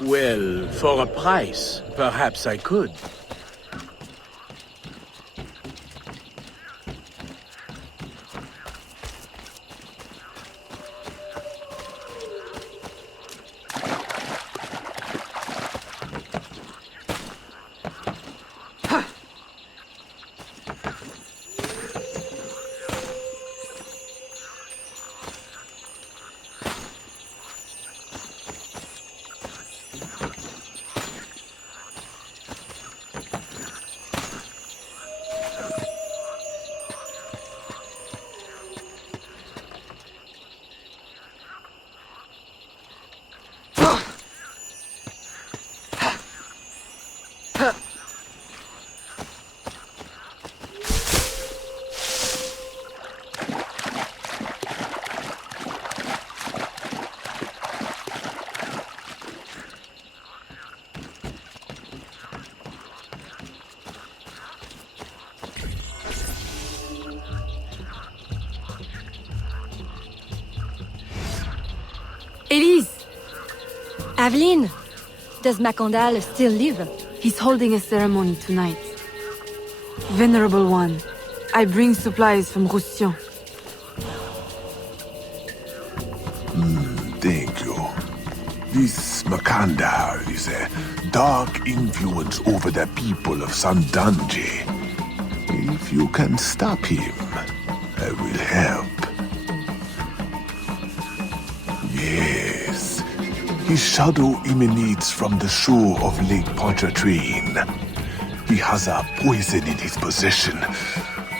Well, for a price, perhaps I could. Elise! Aveline! Does Macandal still live? He's holding a ceremony tonight. Venerable One, I bring supplies from Roussillon. Thank you. This Macandal is a dark influence over the people of Sandanji. If you can stop him, I will help. Yes. His shadow emanates from the shore of Lake Pontchartrain. He has a poison in his possession,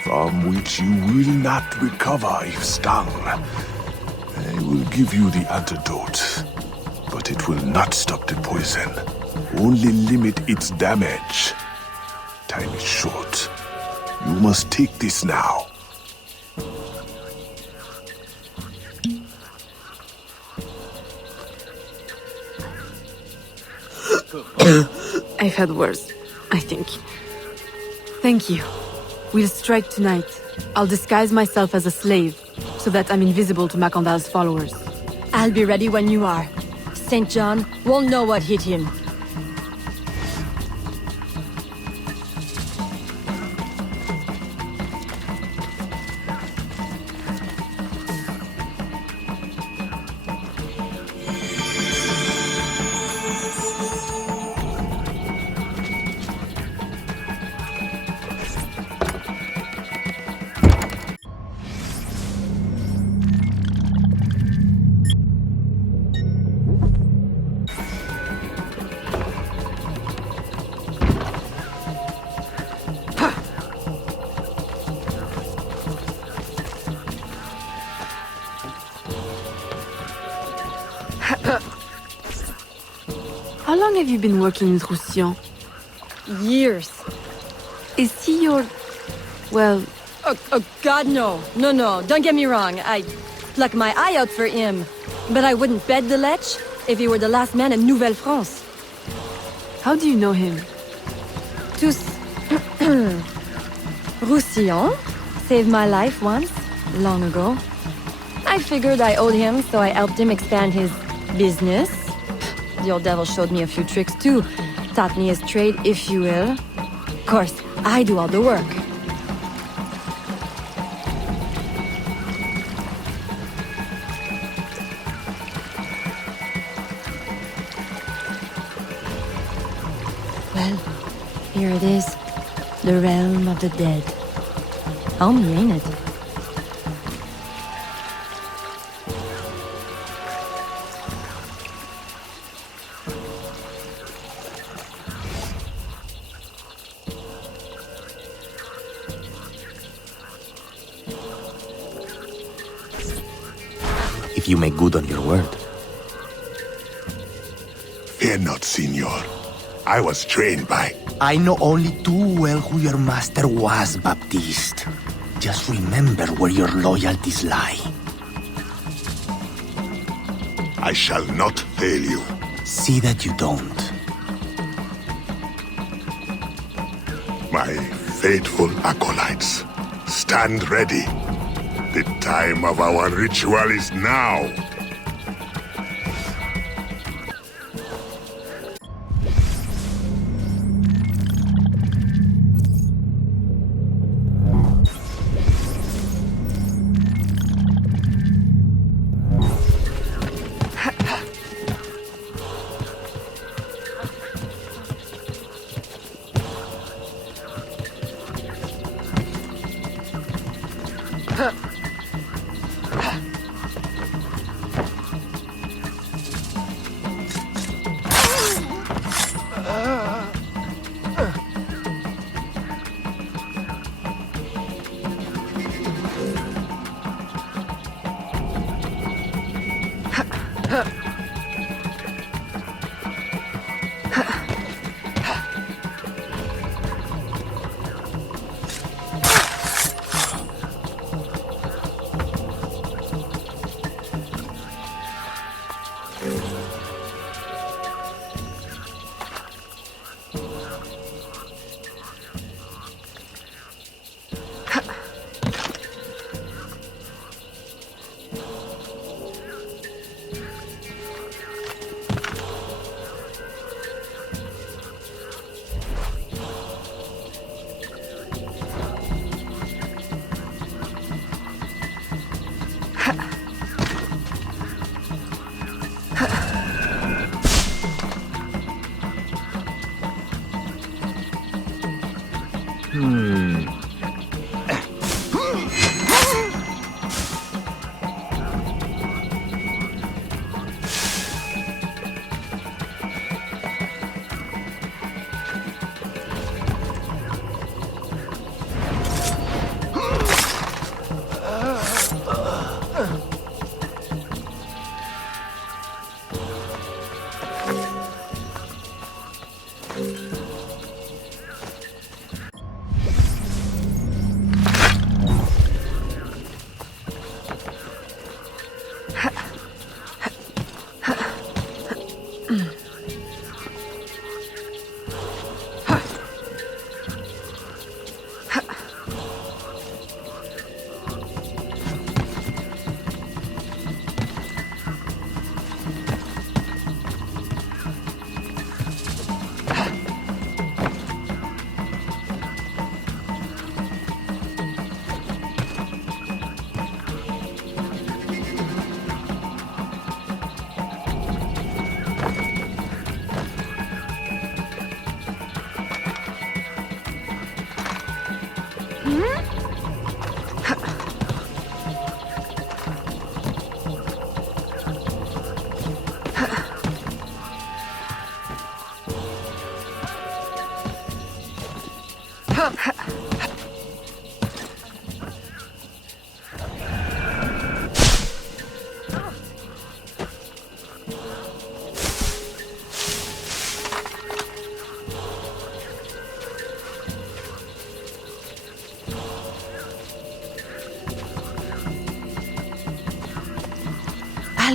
from which you will not recover if stung. I will give you the antidote, but it will not stop the poison. Only limit its damage. Time is short. You must take this now. I've had worse, I think. Thank you. We'll strike tonight. I'll disguise myself as a slave, so that I'm invisible to Macandal's followers. I'll be ready when you are. St. John won't know what hit him. How long have you been working with Roussillon? Years. Is he your... well... Oh, God, no. No, don't get me wrong. I pluck my eye out for him. But I wouldn't bet the Lech if he were the last man in Nouvelle-France. How do you know him? Tous... Roussillon saved my life once, long ago. I figured I owed him, so I helped him expand his business. The old devil showed me a few tricks too. Taught me his trade, if you will. Of course, I do all the work. Well, here it is. The realm of the dead. Homely, ain't it? If you make good on your word. Fear not, Signor. I was trained by... I know only too well who your master was, Baptiste. Just remember where your loyalties lie. I shall not fail you. See that you don't. My faithful acolytes, stand ready. The time of our ritual is now.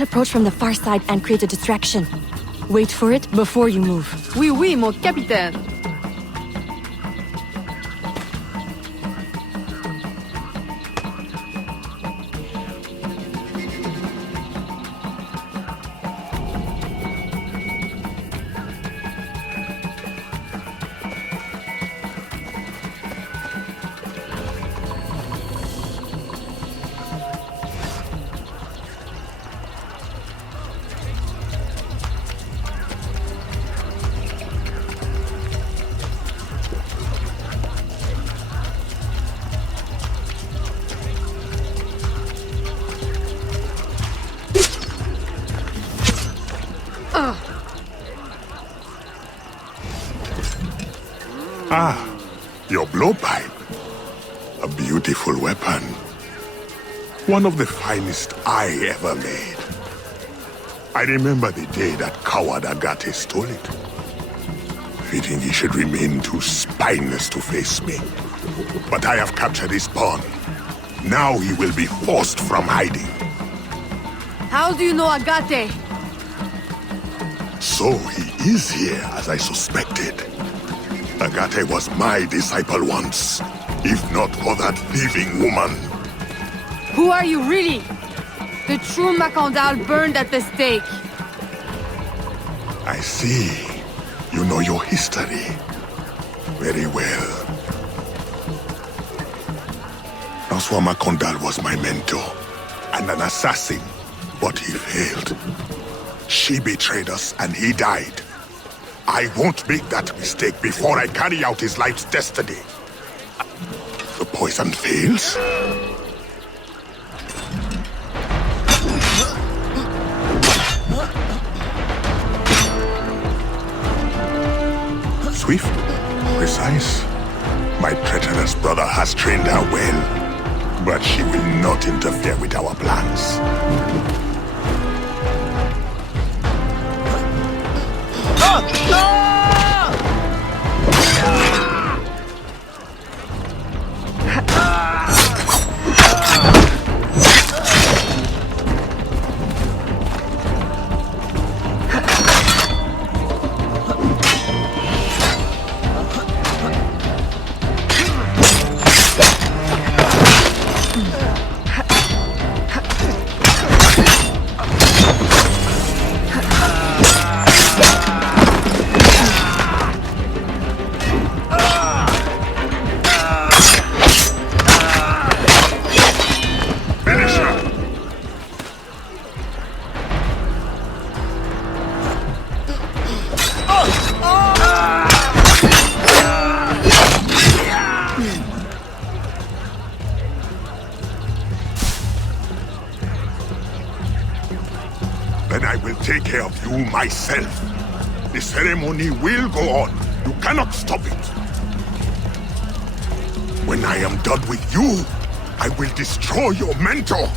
approach from the far side and create a distraction. Wait for it before you move. Oui, oui, mon capitaine. Your blowpipe. A beautiful weapon. One of the finest I ever made. I remember the day that coward Agate stole it. Fitting he should remain too spineless to face me. But I have captured his pawn. Now he will be forced from hiding. How do you know Agate? So he is here, as I suspected. Agate was my disciple once, if not for that thieving woman. Who are you really? The true Macandal burned at the stake. I see. You know your history. Very well. François Macandal was my mentor, and an assassin, but he failed. She betrayed us, and he died. I won't make that mistake before I carry out his life's destiny. The poison fails? Swift, precise. My treacherous brother has trained her well, but she will not interfere with our plans. Then I will take care of you myself. The ceremony will go on. You cannot stop it. When I am done with you, I will destroy your mentor.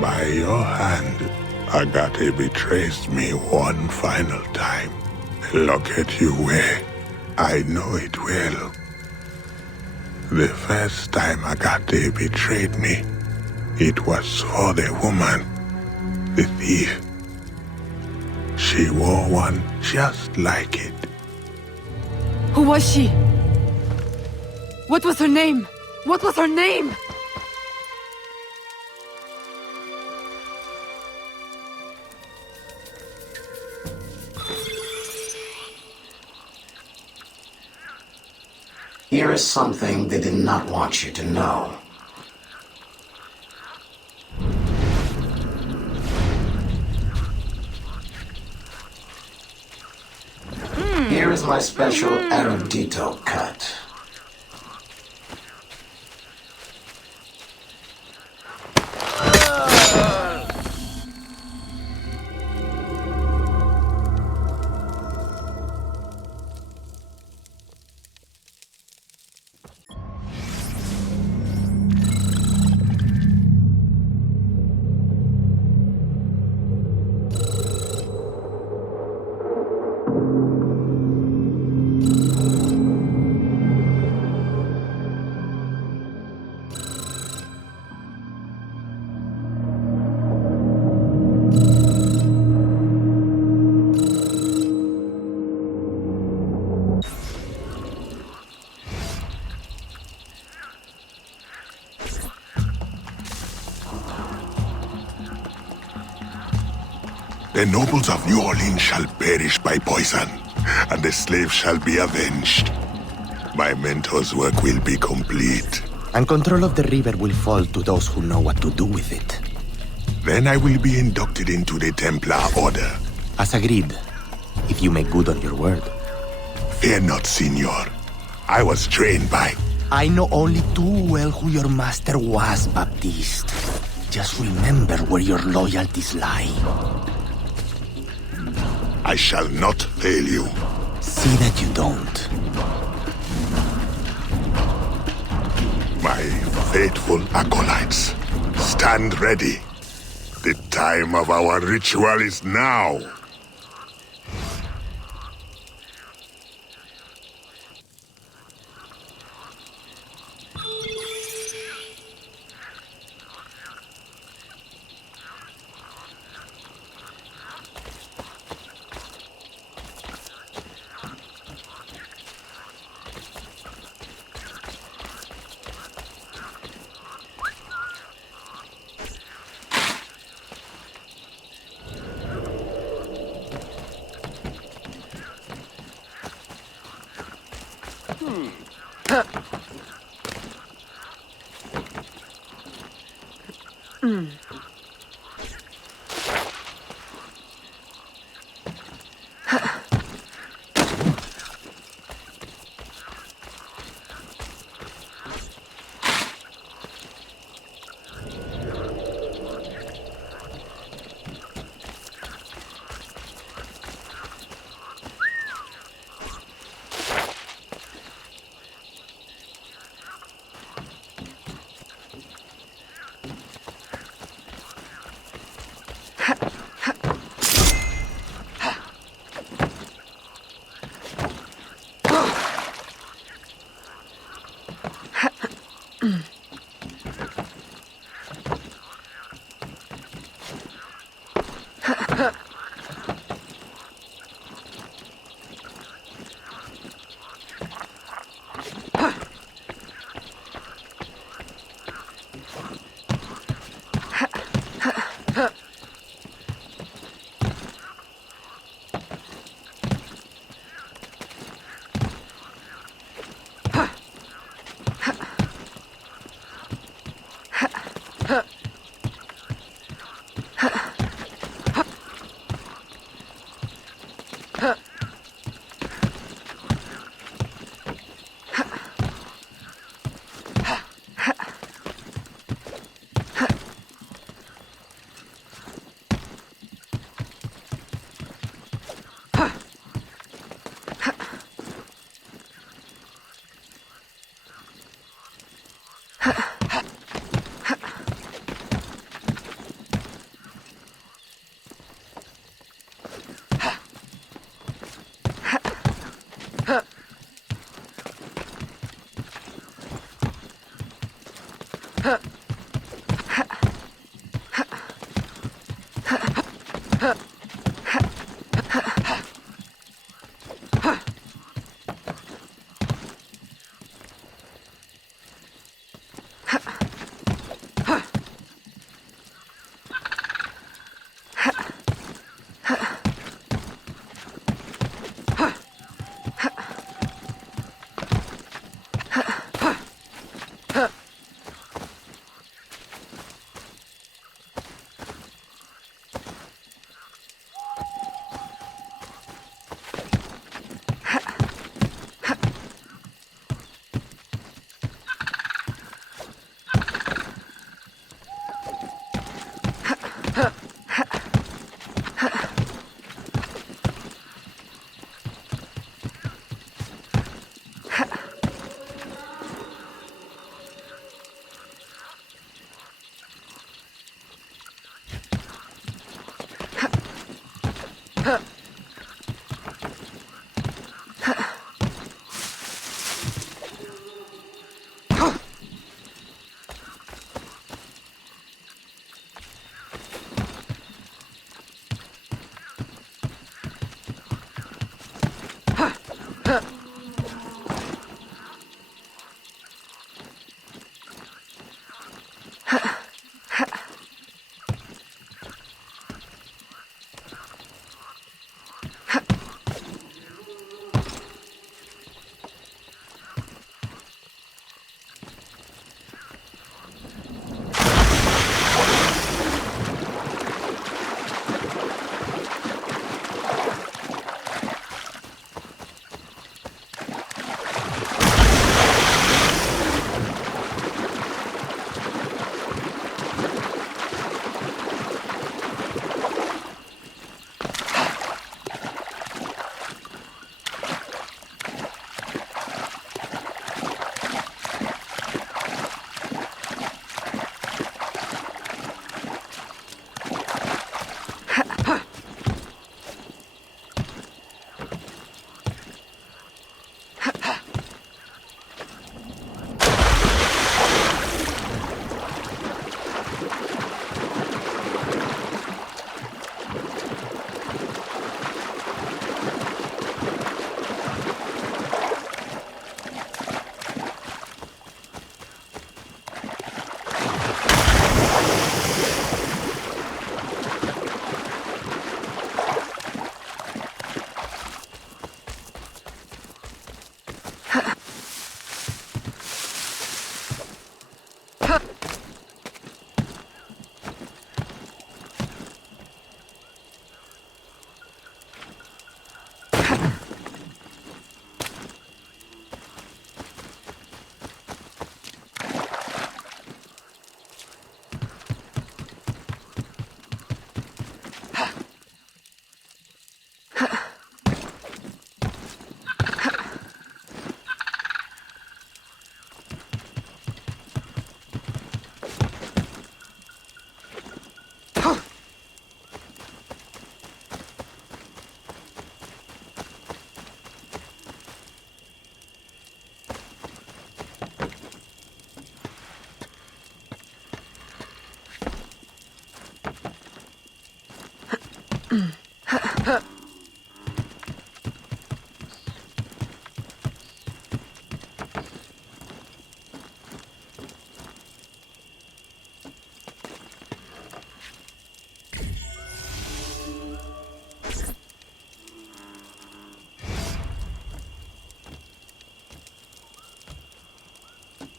By your hand, Agate betrays me one final time. Look at you where I know it well. The first time Agate betrayed me, it was for the woman, the thief. She wore one just like it. Who was she? What was her name? What was her name? Here is something they did not want you to know. is my special Erudito cut. The nobles of New Orleans shall perish by poison, and the slaves shall be avenged. My mentor's work will be complete. And control of the river will fall to those who know what to do with it. Then I will be inducted into the Templar Order. As agreed, if you make good on your word. Fear not, Signor. I was trained by... I know only too well who your master was, Baptiste. Just remember where your loyalties lie. I shall not fail you. See that you don't. My faithful acolytes, stand ready. The time of our ritual is now.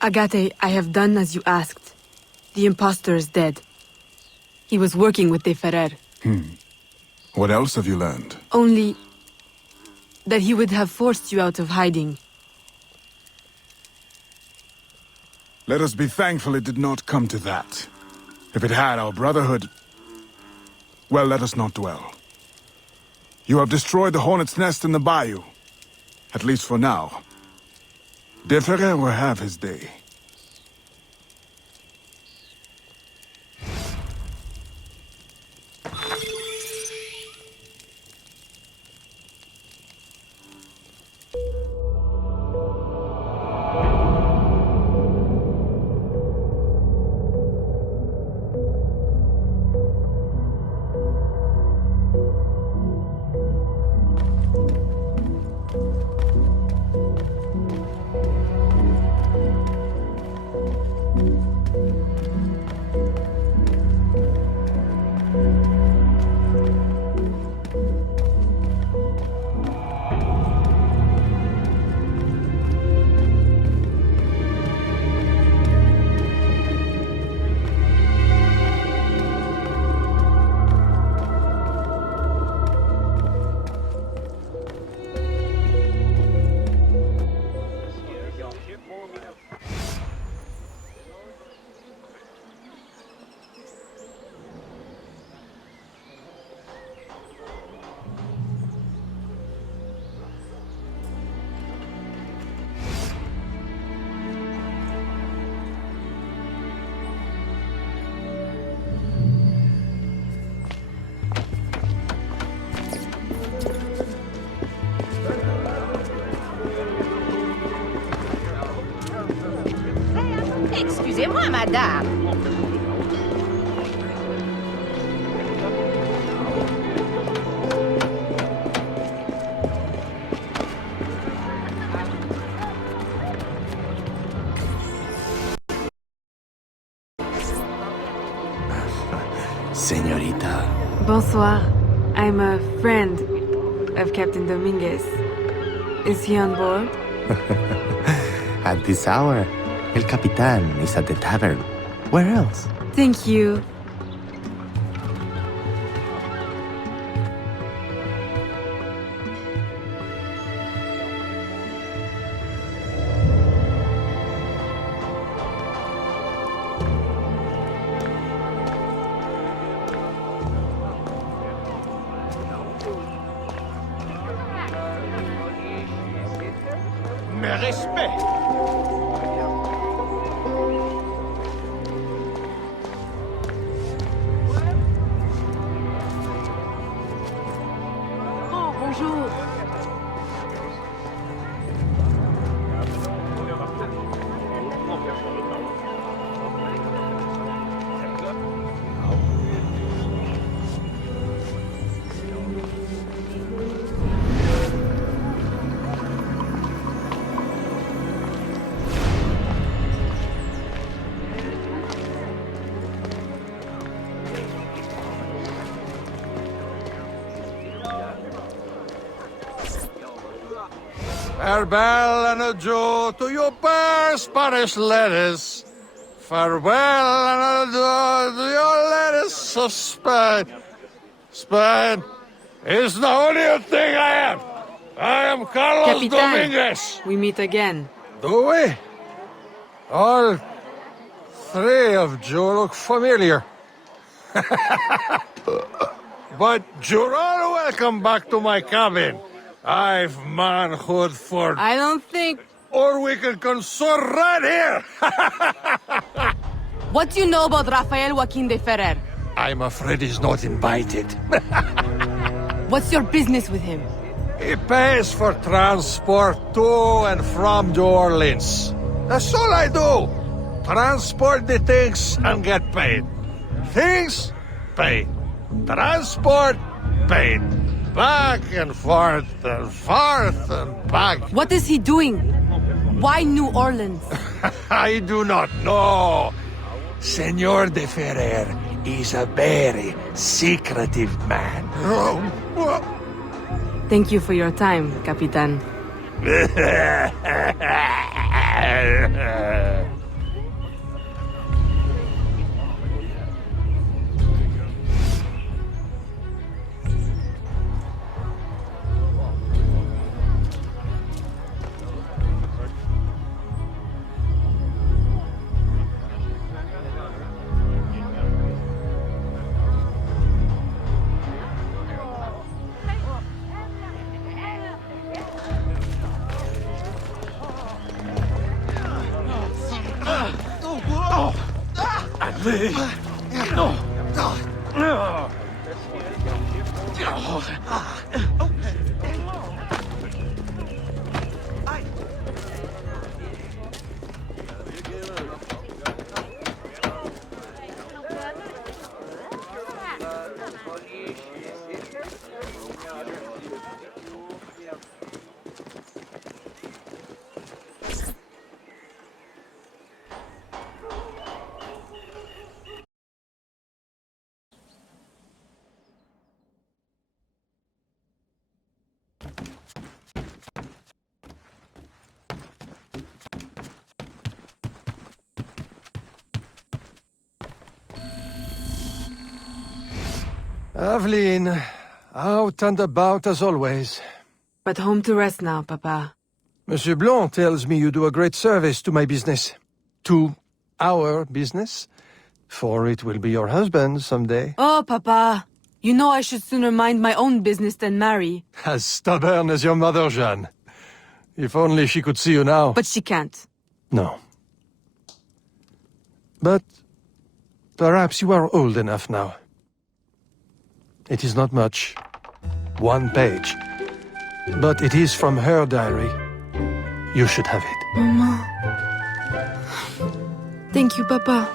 Agate, I have done as you asked. The impostor is dead. He was working with De Ferrer. What else have you learned? Only that he would have forced you out of hiding. Let us be thankful it did not come to that. If it had, our Brotherhood... Well, let us not dwell. You have destroyed the Hornet's Nest in the bayou. At least for now. De Ferrer will have his day. Excusez-moi, madame. Señorita. Bonsoir. I'm a friend of Captain Dominguez. Is he on board? At this hour, El Capitan is at the tavern. Where else? Thank you. Mes respects. Oh, bonjour. Farewell and adieu to your bare Spanish letters. Farewell and adieu to your letters of Spain. Spain is the only thing I am. I am Carlos Capitan, Dominguez. we meet again. Do we? All three of you look familiar. But you're all welcome back to my cabin. I've manhood for... I don't think... Or we can consort right here! What do you know about Rafael Joaquin de Ferrer? I'm afraid he's not invited. What's your business with him? He pays for transport to and from New Orleans. That's all I do. Transport the things and get paid. Things, pay. Transport, Spain. Back and forth and back. What is he doing? Why New Orleans? I do not know. Senor de Ferrer is a very secretive man. Thank you for your time, Capitan. Aveline, out and about as always. But home to rest now, Papa. Monsieur Blanc tells me you do a great service to my business. To our business. For it will be your husband someday. Oh, Papa. You know I should sooner mind my own business than marry. As stubborn as your mother, Jeanne. If only she could see you now. But she can't. No. But perhaps you are old enough now. It is not much. 1 page. But it is from her diary. You should have it. Mama. Thank you, Papa.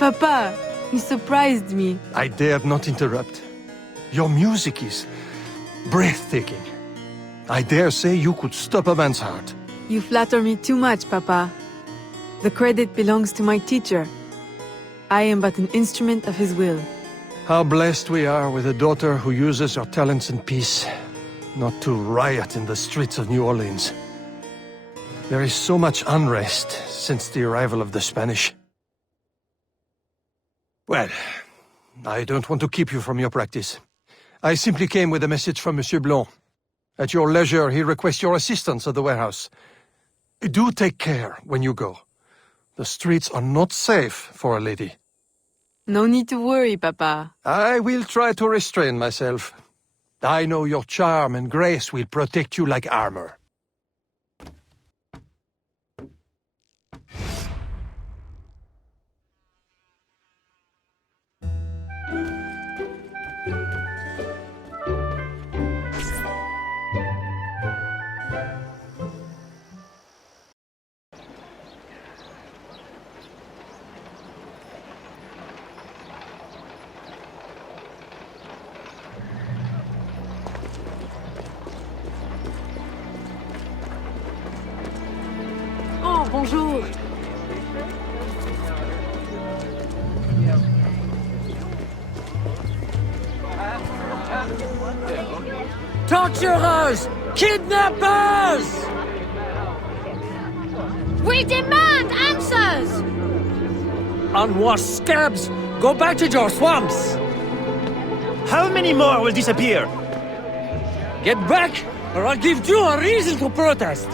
Papa, you surprised me. I dared not interrupt. Your music is breathtaking. I dare say you could stop a man's heart. You flatter me too much, Papa. The credit belongs to my teacher. I am but an instrument of his will. How blessed we are with a daughter who uses her talents in peace, not to riot in the streets of New Orleans. There is so much unrest since the arrival of the Spanish. Well, I don't want to keep you from your practice. I simply came with a message from Monsieur Blanc. At your leisure, he requests your assistance at the warehouse. Do take care when you go. The streets are not safe for a lady. No need to worry, Papa. I will try to restrain myself. I know your charm and grace will protect you like armor. Torturers! Kidnappers! We demand answers! Unwashed scabs! Go back to your swamps! How many more will disappear? Get back, or I'll give you a reason to protest!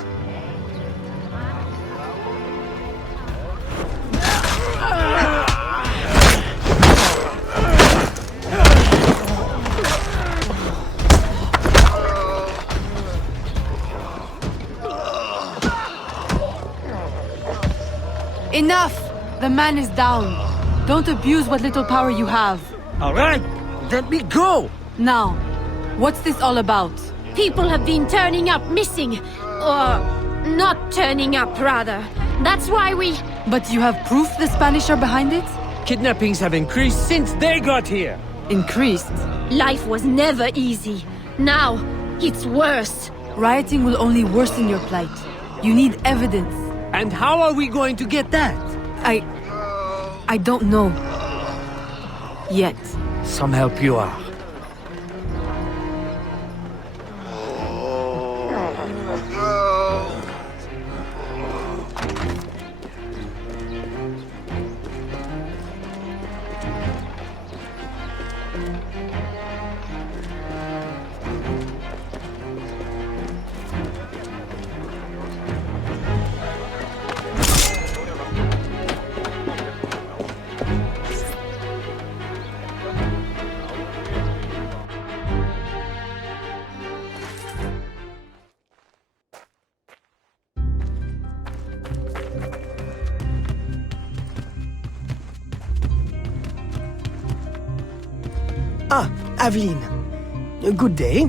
Enough! The man is down. Don't abuse what little power you have. All right, let me go! Now, what's this all about? People have been turning up missing. Or not turning up, rather. That's why we... But you have proof the Spanish are behind it? Kidnappings have increased since they got here. Increased. Life was never easy. Now, it's worse. Rioting will only worsen your plight. You need evidence. And how are we going to get that? I don't know. Yet. Some help you are. Ah, Aveline. Good day.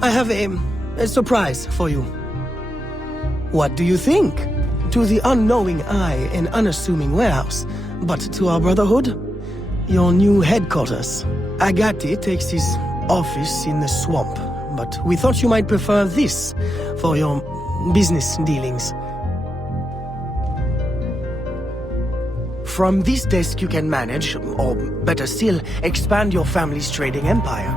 I have a surprise for you. What do you think? To the unknowing eye, an unassuming warehouse. But to our Brotherhood, your new headquarters. Agati takes his office in the swamp, but we thought you might prefer this for your business dealings. From this desk you can manage, or better still, expand your family's trading empire.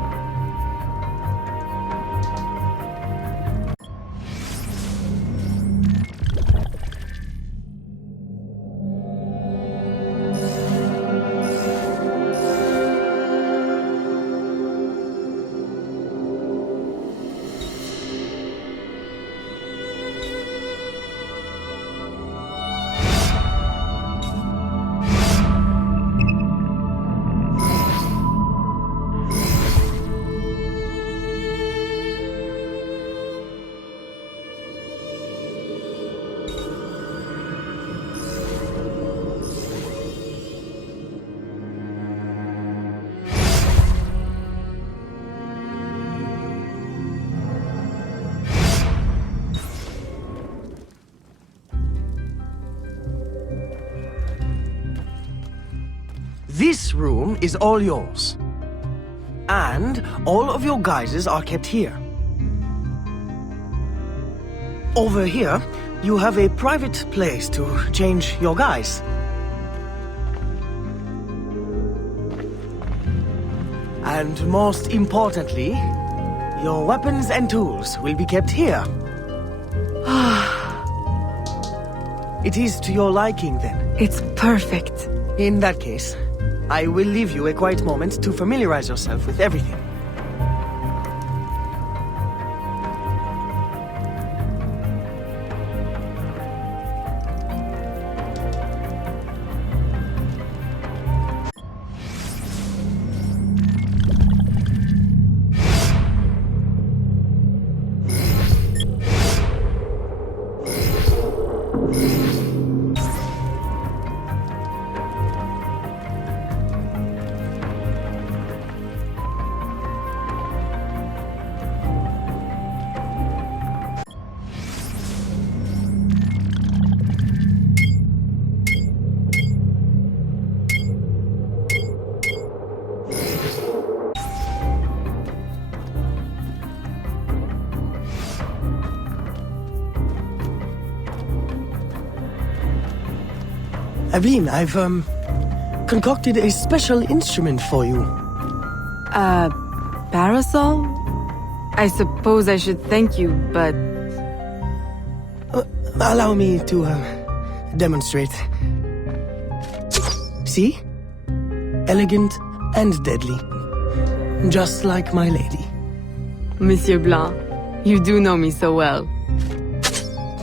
This room is all yours. And all of your guises are kept here. Over here, you have a private place to change your guise. And most importantly, your weapons and tools will be kept here. It is to your liking, then. It's perfect. In that case, I will leave you a quiet moment to familiarize yourself with everything. Aveline, I've, concocted a special instrument for you. Parasol? I suppose I should thank you, but... Allow me to, demonstrate. See? Elegant and deadly. Just like my lady. Monsieur Blanc, you do know me so well.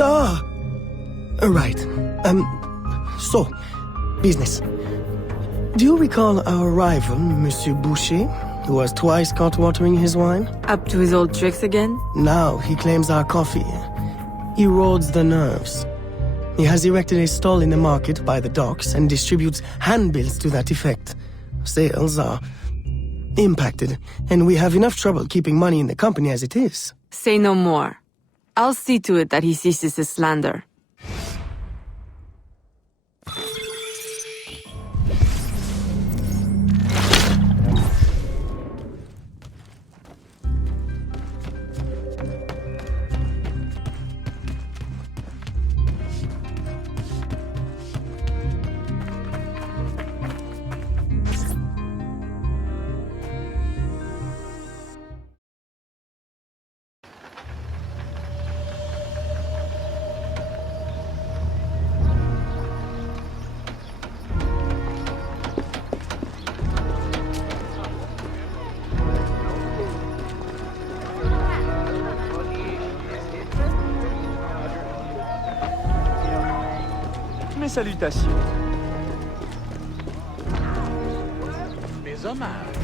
Ah! Right. So, business. Do you recall our rival, Monsieur Boucher, who was twice caught watering his wine? Up to his old tricks again? Now he claims our coffee erodes the nerves. He has erected a stall in the market by the docks and distributes handbills to that effect. Sales are impacted, and we have enough trouble keeping money in the company as it is. Say no more. I'll see to it that he ceases his slander. Mes salutations. Mes hommages.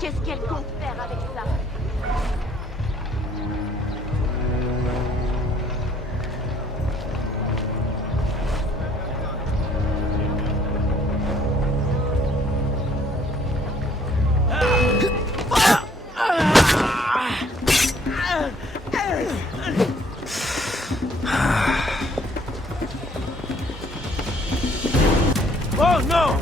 Qu'est-ce qu'elle compte faire avec ça? Oh no!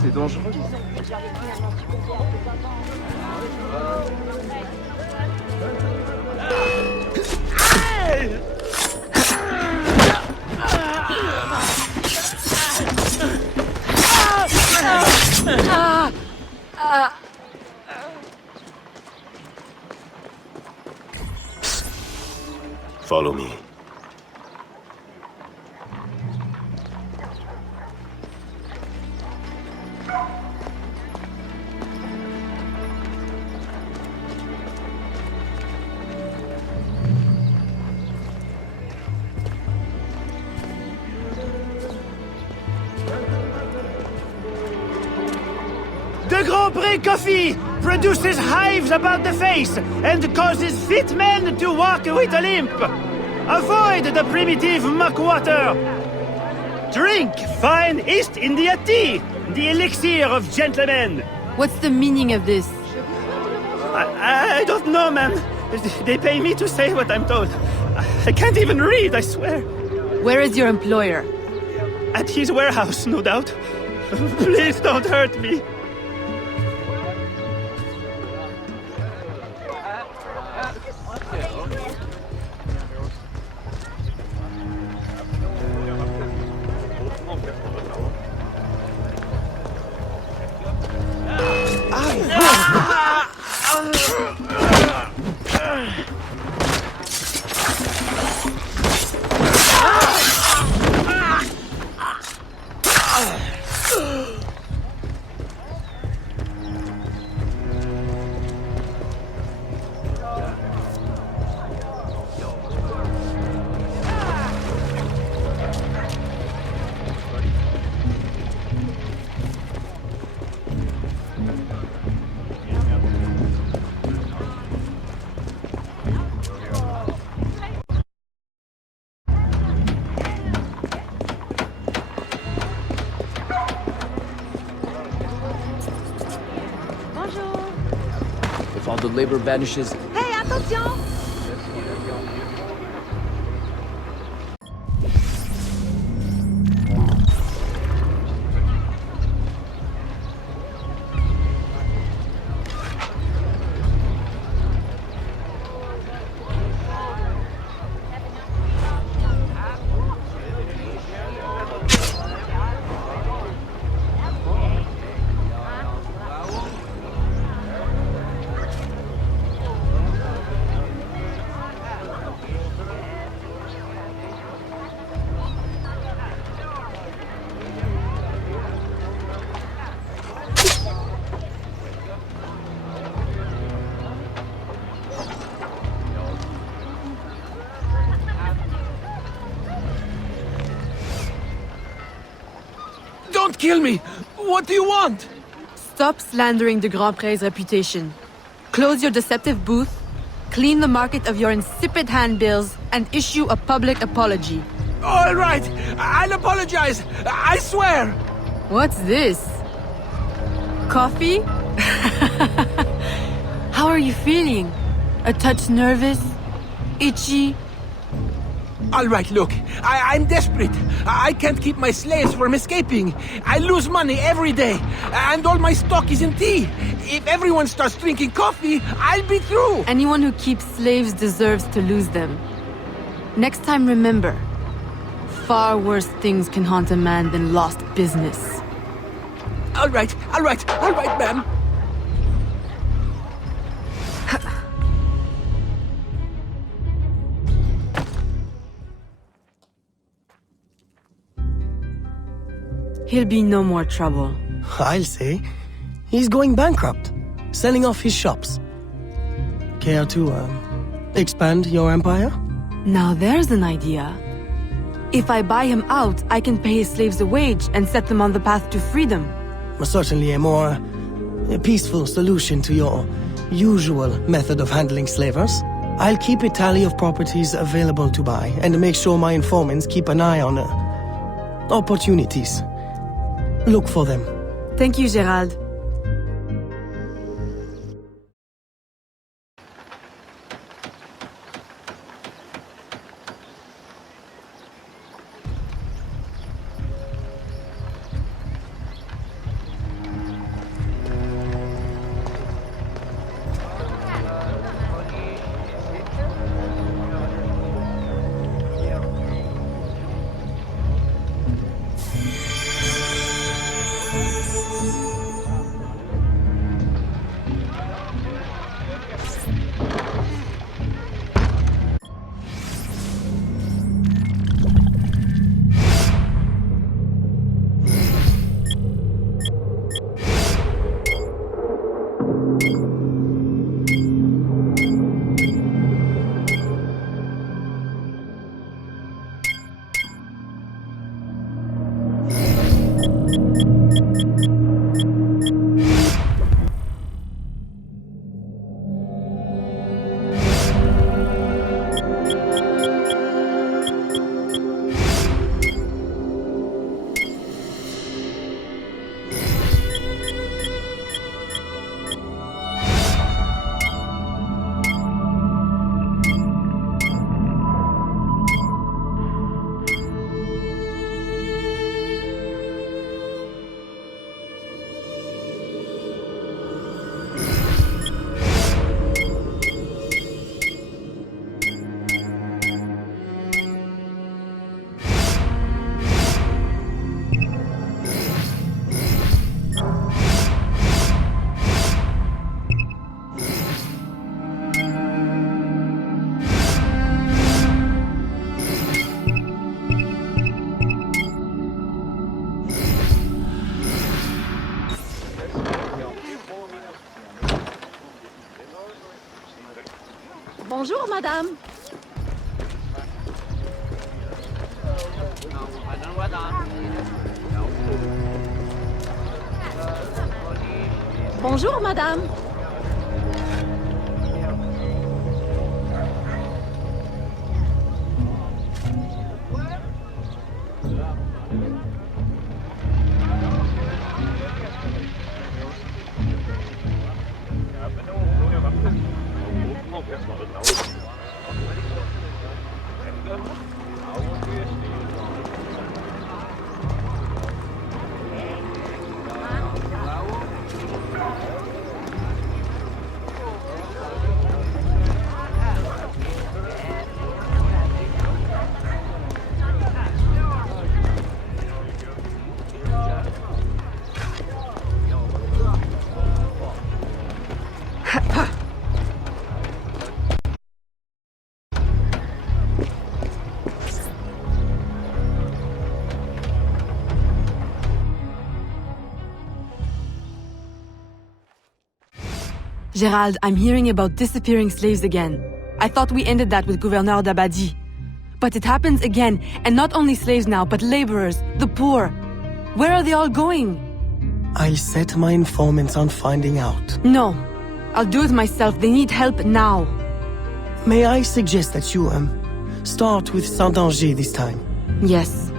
C'est dangereux. Follow me. The Grand Prix coffee produces hives about the face and causes fit men to walk with a limp. Avoid the primitive muck water. Drink fine East India tea, the elixir of gentlemen. What's the meaning of this? I don't know, ma'am. They pay me to say what I'm told. I can't even read, I swear. Where is your employer? At his warehouse, no doubt. Please don't hurt me. While the labor vanishes... Hey, attention! Don't kill me! What do you want? Stop slandering the Grand Prix's reputation. Close your deceptive booth, clean the market of your insipid handbills, and issue a public apology. All right, I'll apologize. I swear. What's this? Coffee? How are you feeling? A touch nervous? Itchy? All right, look, I'm desperate. I can't keep my slaves from escaping. I lose money every day, and all my stock is in tea. If everyone starts drinking coffee, I'll be through. Anyone who keeps slaves deserves to lose them. Next time, remember, far worse things can haunt a man than lost business. All right, ma'am. He'll be no more trouble. I'll say. He's going bankrupt, selling off his shops. Care to, expand your empire? Now there's an idea. If I buy him out, I can pay his slaves a wage and set them on the path to freedom. Certainly a more peaceful solution to your usual method of handling slavers. I'll keep a tally of properties available to buy and make sure my informants keep an eye on opportunities. Look for them. Thank you, Gerald. Bonjour, madame. Bonjour, madame. Gerald, I'm hearing about disappearing slaves again. I thought we ended that with Gouverneur d'Abadie. But it happens again, and not only slaves now, but laborers, the poor. Where are they all going? I'll set my informants on finding out. No. I'll do it myself. They need help now. May I suggest that you, start with Saint-Danger this time? Yes.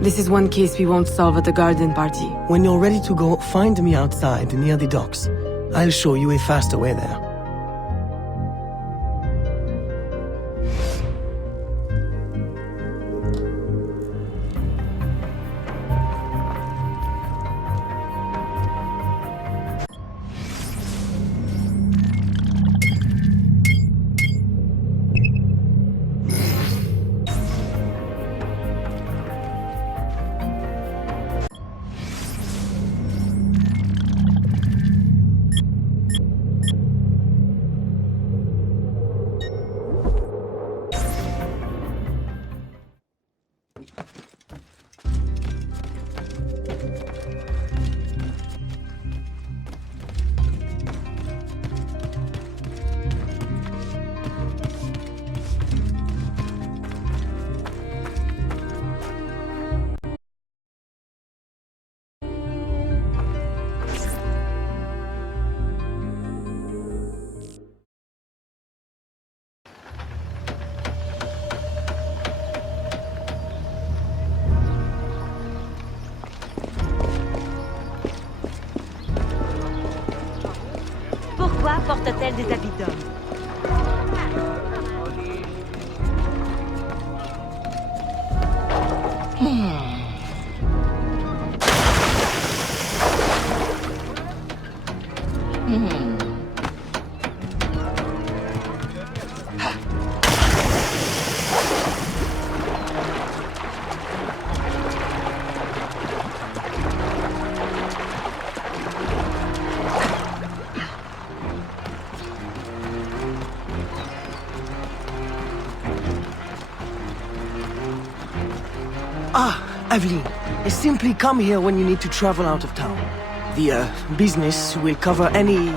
This is one case we won't solve at the garden party. When you're ready to go, find me outside near the docks. I'll show you a faster way there. Pourquoi porte-t-elle des habits d'homme? Ah, Aveline, simply come here when you need to travel out of town. The business will cover any